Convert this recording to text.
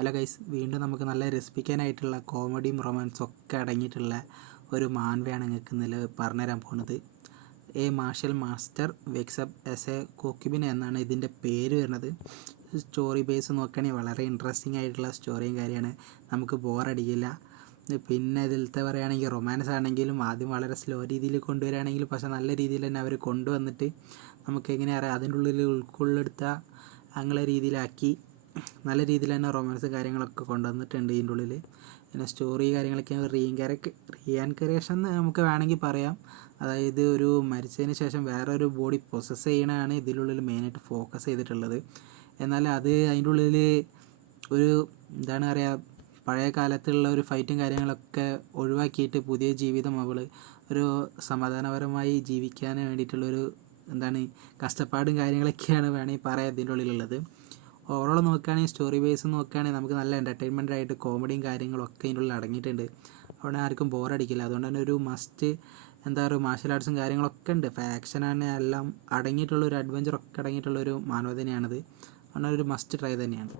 Hello guys, വീണ്ടും നമുക്ക് നല്ല രസിപ്പിക്കാനായിട്ടുള്ള കോമഡിയും റൊമാൻസും ഒക്കെ അടങ്ങിയിട്ടുള്ള ഒരു മാൻവയാണ് നിങ്ങൾക്ക് ഇന്നലെ പറഞ്ഞുതരാൻ പോകുന്നത്. എ മാർഷൽ മാസ്റ്റർ വെക്സപ്പ് എസ് എ കോക്യുബിൻ എന്നാണ് ഇതിൻ്റെ പേര് വരുന്നത്. സ്റ്റോറി ബേസ് നോക്കുകയാണെങ്കിൽ വളരെ ഇൻട്രസ്റ്റിംഗ് ആയിട്ടുള്ള സ്റ്റോറിയും കാര്യമാണ്, നമുക്ക് ബോറടിക്കില്ല. പിന്നെ ഇതിലത്തെ പറയുകയാണെങ്കിൽ റൊമാൻസ് ആണെങ്കിലും ആദ്യം വളരെ സ്ലോ രീതിയിൽ കൊണ്ടുവരികയാണെങ്കിലും പക്ഷേ നല്ല രീതിയിൽ തന്നെ അവർ കൊണ്ടുവന്നിട്ട് നമുക്ക് എങ്ങനെ അറിയാം അതിൻ്റെ ഉള്ളിൽ ഉൾക്കൊള്ളെടുത്ത അങ്ങനെ രീതിയിലാക്കി നല്ല രീതിയിൽ തന്നെ റൊമാൻസ് കാര്യങ്ങളൊക്കെ കൊണ്ടുവന്നിട്ടുണ്ട് ഇതിൻ്റെ ഉള്ളിൽ. പിന്നെ സ്റ്റോറി കാര്യങ്ങളൊക്കെ റീഇൻകാർനേഷൻ എന്ന് നമുക്ക് വേണമെങ്കിൽ പറയാം. അതായത് ഒരു മരിച്ചതിന് ശേഷം വേറൊരു ബോഡി പൊസസ് ചെയ്യണതാണ് ഇതിനുള്ളിൽ മെയിനായിട്ട് ഫോക്കസ് ചെയ്തിട്ടുള്ളത്. എന്നാൽ അത് അതിൻ്റെ ഉള്ളിൽ ഒരു എന്താണ് പറയുക, പഴയ കാലത്തുള്ള ഒരു ഫൈറ്റും കാര്യങ്ങളൊക്കെ ഒഴിവാക്കിയിട്ട് പുതിയ ജീവിതം ഒരു സമാധാനപരമായി ജീവിക്കാൻ വേണ്ടിയിട്ടുള്ളൊരു കഷ്ടപ്പാടും കാര്യങ്ങളൊക്കെയാണ് വേണമെങ്കിൽ പറയാം ഇതിൻ്റെ ഉള്ളിലുള്ളത്. ഓവറോൾ നോക്കുകയാണെങ്കിൽ സ്റ്റോറി ബേസ് നോക്കുകയാണെങ്കിൽ നമുക്ക് നല്ല എൻ്റർടൈൻമെൻ്റ് ആയിട്ട് കോമഡിയും കാര്യങ്ങളൊക്കെ ഇതിൻ്റെ ഉള്ളിൽ അടങ്ങിയിട്ടുണ്ട്. അവിടെ ആർക്കും ബോറടിക്കില്ല. അതുകൊണ്ട് തന്നെ ഒരു മസ്റ്റ് മാർഷൽ ആർട്സും കാര്യങ്ങളൊക്കെ ഉണ്ട്, ഫാക്ഷനാണ് എല്ലാം അടങ്ങിയിട്ടുള്ളൊരു അഡ്വഞ്ചറൊക്കെ അടങ്ങിയിട്ടുള്ളൊരു മാനവ തന്നെയാണിത്. അതുകൊണ്ട് ഒരു മസ്റ്റ് ട്രൈ തന്നെയാണ്.